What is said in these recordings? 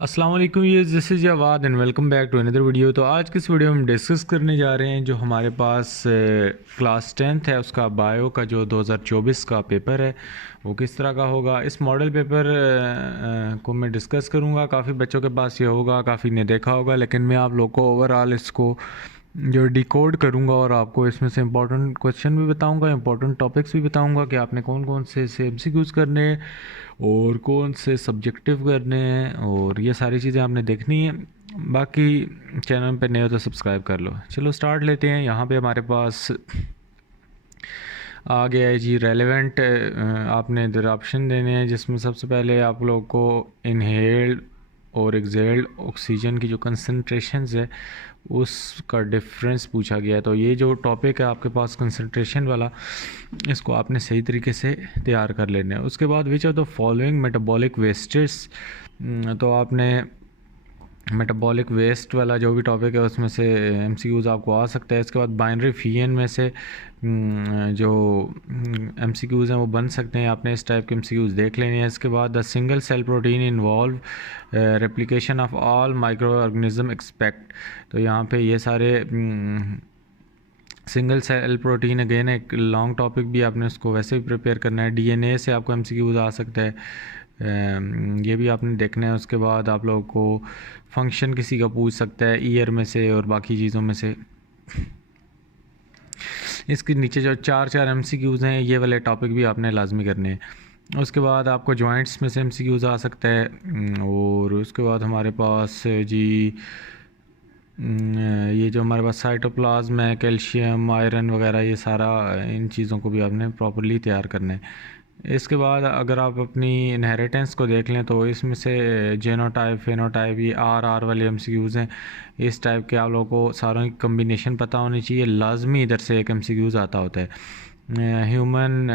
अस्सलाम वालेकुम, ये this is Jawad and welcome back to another video. तो आज की इस वीडियो में हम डिस्कस करने जा रहे हैं जो हमारे पास क्लास 10th है उसका बायो का जो 2024 का पेपर है वो किस तरह का होगा। इस मॉडल पेपर को मैं डिस्कस करूँगा। काफ़ी बच्चों के पास ये होगा, काफ़ी ने देखा होगा, लेकिन मैं आप लोग को ओवरऑल इसको जो डिकोड करूँगा और आपको इसमें से इंपॉर्टेंट क्वेश्चन भी बताऊँगा, इंपॉर्टेंट टॉपिक्स भी बताऊँगा कि आपने कौन कौन से एमसीक्यूज़ करने हैं और कौन से सब्जेक्टिव करने हैं, और ये सारी चीज़ें आपने देखनी है। बाकी चैनल पे नए हो तो सब्सक्राइब कर लो। चलो स्टार्ट लेते हैं। यहाँ पे हमारे पास आ गया है जी रेलेवेंट। आपने इधर ऑप्शन देने हैं जिसमें सबसे पहले आप लोग को इनहेल्ड और एक्सहेल्ड ऑक्सीजन की जो कंसनट्रेशंस है उसका डिफरेंस पूछा गया है। तो ये जो टॉपिक है आपके पास कंसनट्रेशन वाला, इसको आपने सही तरीके से तैयार कर लेना है। उसके बाद which are the following metabolic wastes, तो आपने मेटाबॉलिक वेस्ट वाला जो भी टॉपिक है उसमें से एमसीक्यूज़ आपको आ सकता है। इसके बाद बाइनरी फीएन में से जो एमसीक्यूज़ हैं वो बन सकते हैं। आपने इस टाइप के एमसीक्यूज़ देख लेने हैं। इसके बाद the single cell protein involve replication of all microorganism expect, तो यहाँ पे ये सारे सिंगल सेल प्रोटीन अगेन एक लॉन्ग टॉपिक भी, आपने उसको वैसे भी प्रिपेयर करना है। डीएनए से आपको एमसीक्यूज़ आ सकता है, ये भी आपने देखना है। उसके बाद आप लोगों को फंक्शन किसी का पूछ सकता है ईयर में से और बाकी चीज़ों में से। इसके नीचे जो चार एमसीक्यूज़ हैं ये वाले टॉपिक भी आपने लाजमी करने हैं। उसके बाद आपको जॉइंट्स में से एमसीक्यूज़ आ सकता है, और उसके बाद हमारे पास जी ये जो हमारे पास साइटोप्लाज्म है, कैल्शियम, आयरन वगैरह, ये सारा इन चीज़ों को भी आपने प्रॉपर्ली तैयार करना है। इसके बाद अगर आप अपनी इनहेरिटेंस को देख लें तो इसमें से जेनोटाइप, फेनोटाइप, ये आर वाले एमसीक्यूज़ हैं। इस टाइप के आप लोगों को सारों की कम्बिनेशन पता होनी चाहिए। लाजमी इधर से एक एमसीक्यूज़ आता होता है। ह्यूमन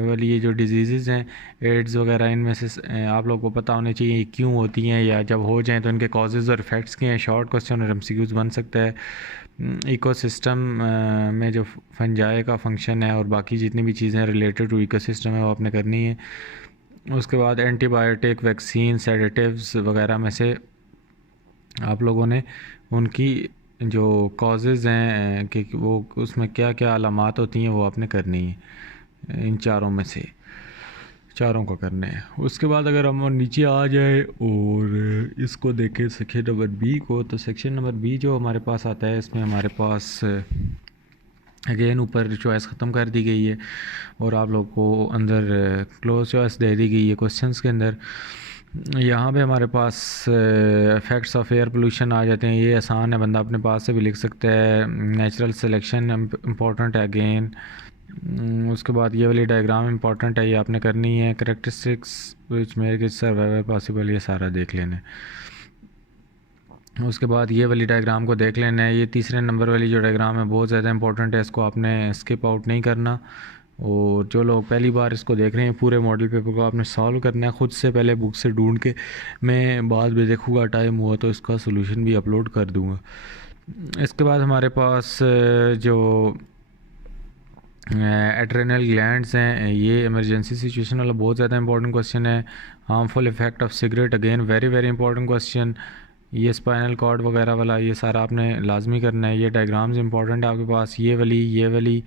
वाली ये जो डिजीज़ हैं, एड्स वगैरह, इनमें से आप लोगों को पता होने चाहिए क्यों होती हैं, या जब हो जाएं तो इनके कॉजेज़ और इफ़ेक्ट्स क्या हैं। शॉर्ट क्वेश्चन और एमसीक्यूज़ बन सकता है। इकोसिस्टम में जो फंजाई का फंक्शन है और बाकी जितनी भी चीज़ें रिलेटेड टू इकोसिस्टम है वो आपने करनी है। उसके बाद एंटीबायोटिक, वैक्सीन, सेडेटिव्स वगैरह में से आप लोगों ने उनकी जो कॉजेज़ हैं कि वो उसमें क्या क्या अलामात होती हैं वो आपने करनी है। इन चारों में से चारों को करना है। उसके बाद अगर हम नीचे आ जाए और इसको देखें सेक्शन नंबर बी को, तो सेक्शन नंबर बी जो हमारे पास आता है इसमें हमारे पास अगेन ऊपर चॉइस ख़त्म कर दी गई है और आप लोग को अंदर क्लोज चॉइस दे दी गई है क्वेश्चंस के अंदर। यहाँ पे हमारे पास इफ़ेक्ट्स ऑफ एयर पोल्यूशन आ जाते हैं। ये आसान है, बंदा अपने पास से भी लिख सकता है। नेचुरल सिलेक्शन इम्पोर्टेंट है अगेन। उसके बाद ये वाली डायग्राम इंपॉर्टेंट है, ये आपने करनी है। Characteristics which make it survival possible, ये सारा देख लेना है। उसके बाद ये वाली डायग्राम को देख लेना है। ये तीसरे नंबर वाली जो डायग्राम है बहुत ज़्यादा इंपॉर्टेंट है, इसको आपने स्किप आउट नहीं करना। और जो लोग पहली बार इसको देख रहे हैं, पूरे मॉडल पेपर को आपने सॉल्व करना है खुद से, पहले बुक से ढूंढ के। मैं बाद में देखूँगा, टाइम हुआ तो इसका सोल्यूशन भी अपलोड कर दूँगा। इसके बाद हमारे पास जो एड्रेनल ग्लैंड्स हैं, ये इमरजेंसी सिचुएशन वाला बहुत ज़्यादा इंपॉर्टेंट क्वेश्चन है। Harmful effect of cigarette, again very very important question. ये स्पाइनल कॉर्ड वगैरह वाला ये सारा आपने लाजमी करना है। ये डायग्राम्स इंपॉर्टेंट है आपके पास, ये वाली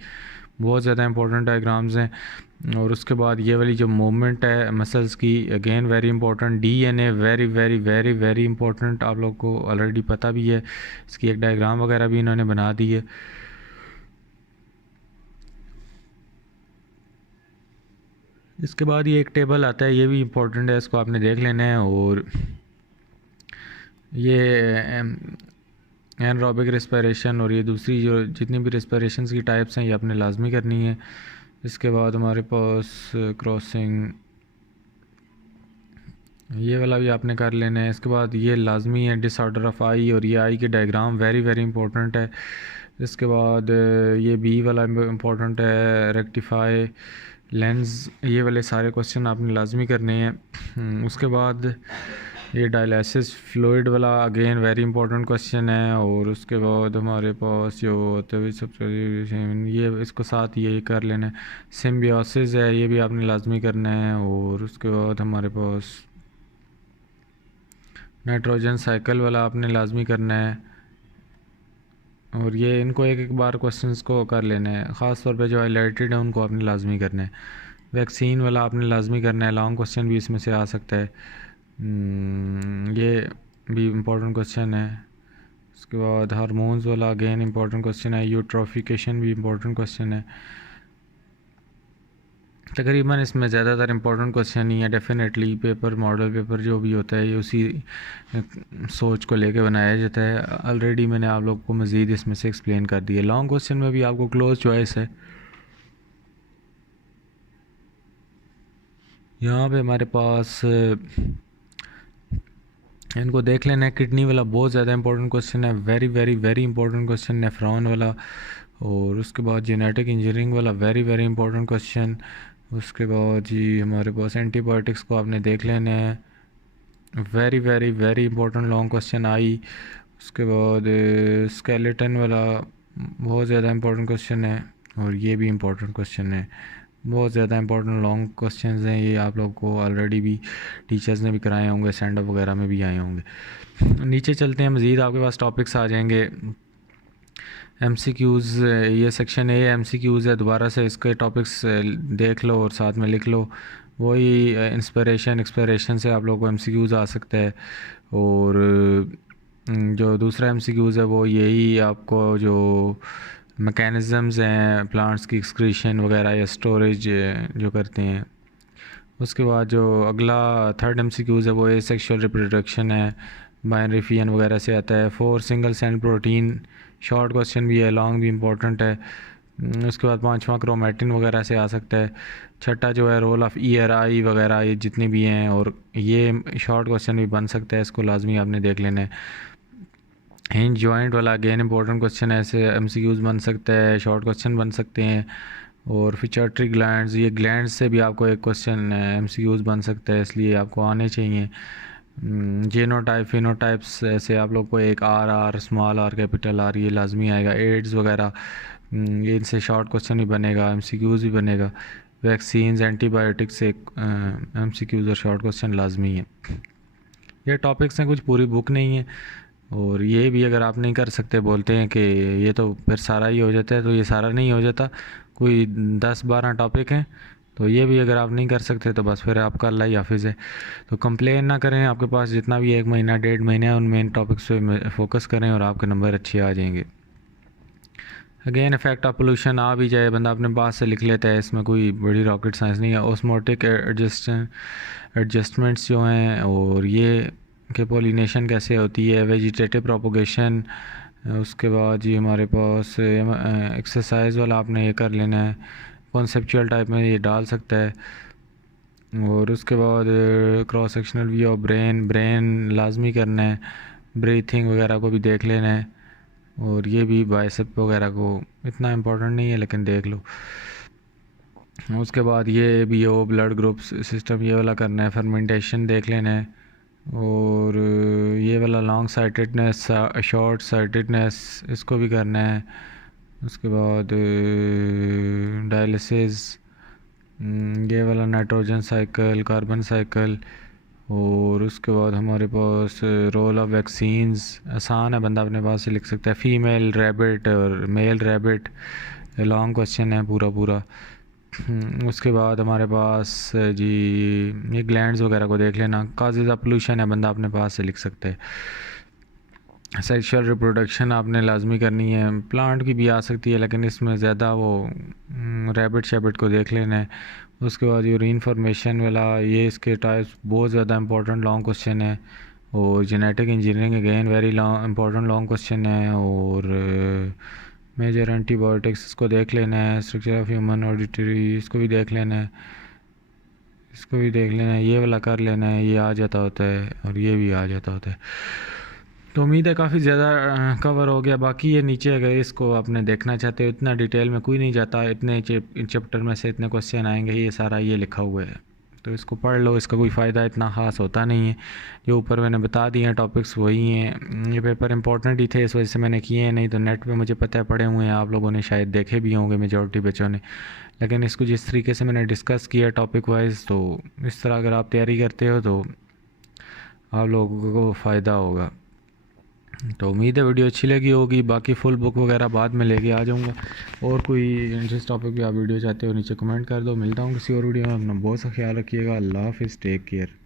बहुत ज़्यादा इंपॉर्टेंट डायग्राम्स हैं। और उसके बाद ये वाली जो मूवमेंट है मसल्स की, again very important. DNA very very very very important, आप लोग को ऑलरेडी पता भी है, इसकी एक डायग्राम वगैरह भी इन्होंने बना दी है। इसके बाद ये एक टेबल आता है, ये भी इम्पोर्टेंट है, इसको आपने देख लेना है। और ये एनरोबिक रेस्पिरेशन और ये दूसरी जो जितनी भी रेस्पिरेशन की टाइप्स हैं ये आपने लाजमी करनी है। इसके बाद हमारे पास क्रॉसिंग, ये वाला भी आपने कर लेना है। इसके बाद ये लाजमी है डिसऑर्डर ऑफ आई, और ये आई की डायग्राम वेरी वेरी इंपॉर्टेंट है। इसके बाद ये बी वाला इम्पोर्टेंट है, रेक्टिफाई लेंस, ये वाले सारे क्वेश्चन आपने लाजमी करने हैं। उसके बाद ये डायलिसिस फ्लूइड वाला अगेन वेरी इंपॉर्टेंट क्वेश्चन है। और उसके बाद हमारे पास जो होते हुए सबसे ये इसको साथ ये कर लेना है। सिम्बियोसिस है, ये भी आपने लाजमी करना है। और उसके बाद हमारे पास नाइट्रोजन साइकिल वाला आपने लाजमी करना है, और ये इनको एक एक बार क्वेश्चंस को कर लेना है, ख़ास तौर पे जो हाईलाइटेड है उनको आपने लाजमी करना है। वैक्सीन वाला आपने लाजमी करना है, लॉन्ग क्वेश्चन भी इसमें से आ सकता है। ये भी इम्पोर्टेंट क्वेश्चन है। उसके बाद हार्मोन्स वाला अगेन इम्पोर्टेंट क्वेश्चन है। यूट्रोफिकेशन भी इम्पोर्टेंट क्वेश्चन है। तकरीबन इसमें ज़्यादातर इम्पोर्टेंट क्वेश्चन ही है। डेफिनेटली पेपर, मॉडल पेपर जो भी होता है ये उसी सोच को लेके बनाया जाता है। ऑलरेडी मैंने आप लोग को मज़ीद इसमें से एक्सप्लेन कर दिया। लॉन्ग क्वेश्चन में भी आपको क्लोज चॉइस है। यहाँ पे हमारे पास इनको देख लेना है। किडनी वाला बहुत ज़्यादा इंपॉर्टेंट क्वेश्चन है, very very very important question. Nephron वाला, और उसके बाद जेनेटिक इंजीनियरिंग वाला वेरी वेरी इंपॉर्टेंट क्वेश्चन। उसके बाद जी हमारे पास एंटीबायोटिक्स को आपने देख लेना है, very very very important long question I. उसके बाद स्केलेटन वाला बहुत ज़्यादा इंपॉर्टेंट क्वेश्चन है, और ये भी इंपॉर्टेंट क्वेश्चन है। बहुत ज़्यादा इंपॉर्टेंट लॉन्ग क्वेश्चंस हैं ये, आप लोग को ऑलरेडी भी टीचर्स ने भी कराए होंगे, स्टैंड अप वगैरह में भी आए होंगे। नीचे चलते हैं, मज़ीद आपके पास टॉपिक्स आ जाएंगे। MCQs, ये सेक्शन ए MCQs है। दोबारा से इसके टॉपिक्स देख लो और साथ में लिख लो। वही इंस्पिरेशन एक्सपिरेशन से आप लोग को MCQs आ सकता है। और जो दूसरा MCQs है वो यही आपको जो मैकेनिज़म्स हैं प्लांट्स की एक्सक्रीशन वगैरह या स्टोरेज जो करते हैं। उसके बाद जो अगला थर्ड MCQs है वो ए सेक्शुअल रिप्रोडक्शन है, बाइनरी फियन वगैरह से आता है। 4 single cell protein, short question भी है, लॉन्ग भी इम्पोर्टेंट है। उसके बाद 5वां क्रोमेटिन वगैरह से आ सकता है। छठा जो है रोल ऑफ ईयर आई वगैरह, ये जितने भी हैं, और ये शॉर्ट क्वेश्चन भी बन सकता है, इसको लाजमी आपने देख लेना है। हिंज जॉइंट वाला अगेन इंपॉर्टेंट क्वेश्चन है, ऐसे MCQs बन सकता है, शॉर्ट क्वेश्चन बन सकते हैं। और पिट्यूटरी ग्लैंड्स, ये ग्लैंड्स से भी आपको एक क्वेश्चन MCQs बन सकता है, इसलिए आपको आने चाहिए। जीनोटाइप फिनोटाइप्स, ऐसे आप लोग को एक R small R capital R ये लाजमी आएगा। एड्स वगैरह, ये इनसे शॉर्ट क्वेश्चन भी बनेगा, MCQs भी बनेगा। वैक्सीन्स, एंटीबायोटिक्स से MCQs और शॉर्ट क्वेश्चन लाजमी है। ये टॉपिक्स हैं, कुछ पूरी बुक नहीं है। और ये भी अगर आप नहीं कर सकते, बोलते हैं कि ये तो फिर सारा ही हो जाता है, तो ये सारा नहीं हो जाता। कोई 10-12 टॉपिक हैं, तो ये भी अगर आप नहीं कर सकते तो बस फिर आपका अल्लाह ही हाफिज़ है। तो कंप्लेन ना करें, आपके पास जितना भी 1 महीना 1.5 महीना है उन मेन टॉपिक्स पे फोकस करें और आपके नंबर अच्छे आ जाएंगे। अगेन इफेक्ट ऑफ पोल्यूशन आ भी जाए, बंदा अपने पास से लिख लेता है, इसमें कोई बड़ी रॉकेट साइंस नहीं है। ऑस्मोटिक एडजस्टमेंट्स जो हैं, और ये कि पोलिनेशन कैसे होती है, वेजिटेटिव प्रोपोगेशन। उसके बाद जी हमारे पास एक्सरसाइज वाला आपने ये कर लेना है, कॉन्सेप्चुअल टाइप में ये डाल सकता है। और उसके बाद cross sectional view of brain लाजमी करना है। ब्रीथिंग वगैरह को भी देख लेना है, और ये भी बाइसेप वगैरह को इतना इम्पोर्टेंट नहीं है लेकिन देख लो। उसके बाद ये भी हो ब्लड ग्रुप सिस्टम, ये वाला करना है। फर्मेंटेशन देख लेना है, और ये वाला लॉन्ग साइटेडनेस, शॉर्ट साइटेडनेस, इसको भी करना है। उसके बाद डायलिसिस, ये वाला नाइट्रोजन साइकिल, कार्बन साइकिल। और उसके बाद हमारे पास रोल ऑफ वैक्सीन्स, आसान है, बंदा अपने पास से लिख सकता है। फीमेल रैबिट और मेल रैबिट, लॉन्ग क्वेश्चन है पूरा पूरा। उसके बाद हमारे पास जी ये ग्लैंड्स वगैरह को देख लेना। काजेज़ ऑफ पोल्यूशन है, बंदा अपने पास से लिख सकते हैं। सेक्सुअल रिप्रोडक्शन आपने लाजमी करनी है, प्लांट की भी आ सकती है लेकिन इसमें ज़्यादा वो रैबिट शैबिट को देख लेना है। उसके बाद यूरिन फॉर्मेशन वाला, ये इसके टाइप्स बहुत ज़्यादा इंपॉर्टेंट लॉन्ग क्वेश्चन है। और genetic engineering again very long important long question है। और मेजर एंटीबायोटिक्स, इसको देख लेना है। स्ट्रक्चर ऑफ ह्यूमन ऑडिटरी, इसको भी देख लेना है, इसको भी देख लेना है। ये वाला कर लेना है, ये आ जाता होता है, और ये भी आ जाता होता है। तो उम्मीद है काफ़ी ज़्यादा कवर हो गया। बाकी ये नीचे अगर इसको आपने देखना चाहते हो, इतना डिटेल में कोई नहीं जाता, इतने चैप्टर में से इतने क्वेश्चन आएंगे, ये सारा ये लिखा हुआ है, तो इसको पढ़ लो। इसका कोई फ़ायदा इतना ख़ास होता नहीं है, जो ऊपर मैंने बता दिए हैं टॉपिक्स वही हैं। ये पेपर इंपॉर्टेंट ही थे, इस वजह से मैंने किए हैं, नहीं तो नेट पे मुझे पता है पड़े हुए हैं, आप लोगों ने शायद देखे भी होंगे मेजॉरिटी बच्चों ने। लेकिन इसको जिस तरीके से मैंने डिस्कस किया टॉपिक वाइज, तो इस तरह अगर आप तैयारी करते हो तो आप लोगों को फ़ायदा होगा। तो उम्मीद है वीडियो अच्छी लगी होगी। बाकी फुल बुक वगैरह बाद में लेके आ जाऊँगा। और कोई इंटरेस्ट टॉपिक भी आप वीडियो चाहते हो नीचे कमेंट कर दो। मिलता हूँ किसी और वीडियो में। अपना बहुत सा ख्याल रखिएगा। अल्लाह हाफिज़, टेक केयर।